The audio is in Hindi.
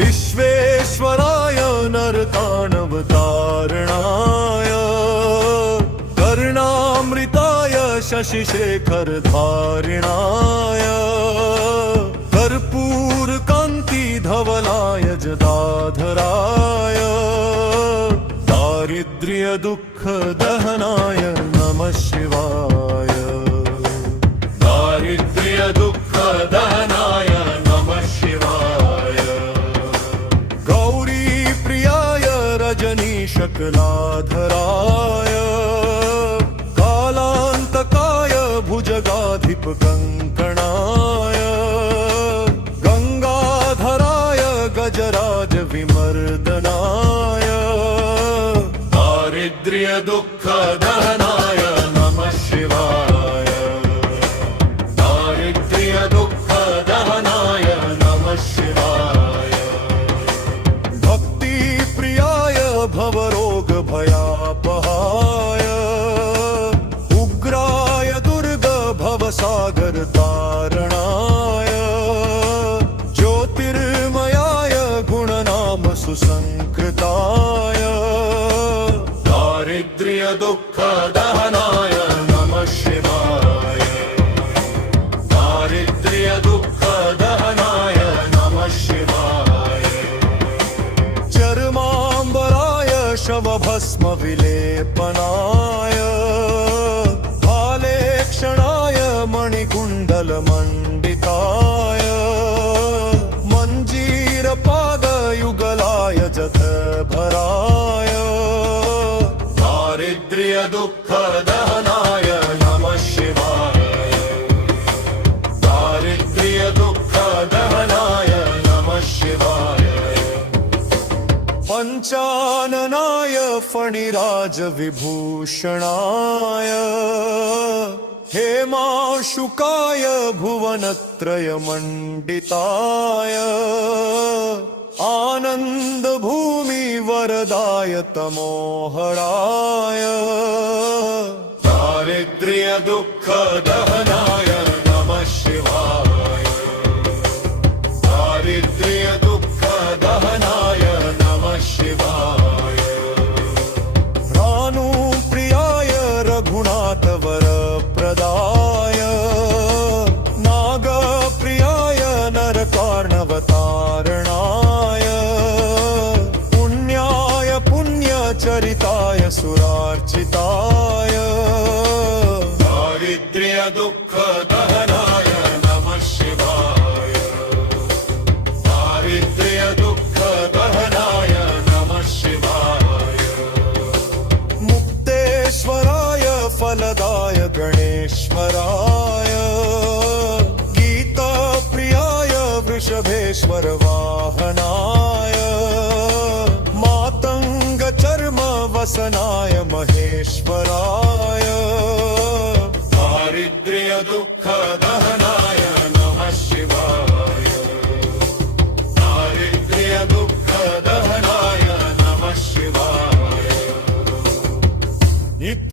विश्वेश्वराय नरकानवतारणाय कर्णामृताय शशिशेखरधारिणाय कर्पूरकान्तिधवलाय जदाधराय दारिद्र्यदुःखदहनाय नमः शिवाय दारिद्र्यदुःखदहनाय नमः शिवाय गौरीप्रियाय रजनीशकलाधराय कालान्तकाय भुजगाधिपकङ्कणाय गङ्गाधराय गजराजविमर्दनाय दारिद्र्यदुःखदहनाय नमः शिवाय दारिद्र्यदुःखदहनाय नमः शिवाय भक्तिप्रियाय भवरोगभयापहाय उग्राय दुर्गभवसागरतारणाय ज्योतिर्मयाय गुणनाम सुसंकृताय दारिद्र्यदुःखदहनाय नमः शिवाय दारिद्र्यदुःखदहनाय नमः शिवाय चर्माम्बराय शवभस्मविलेपनाय हालेक्षणाय मणिकुण्डलमण्डिताय मञ्जीरपादयुगलाय जथभराय दारिद्र्यदुःखदहनाय नमः शिवाय दारिद्र्यदुःखदहनाय नमः शिवाय पञ्चाननाय फणिराजविभूषणाय हेमाशुकाय भुवनत्रयमण्डिताय आनन्दभूमिवरदाय तमोहराय दारिद्र्यदुःखदहनाय नमः शिवाय दारिद्र्यदुःखदहनाय नमः शिवाय भानुप्रियाय रघुनाथवरप्रदाय नागप्रियाय नरकार्णवतारणाय पुण्याय पुण्यचरिताय सुरार्चिताय दारिद्र्यदुःखदहनाय नमः शिवाय दारिद्र्यदुःखदहनाय नमः शिवाय मुक्तेश्वराय फलदाय गणेश्वराय गीताप्रियाय वृषभेश्वर वाहनाय मातङ्गचर्म वसनाय महेश्वराय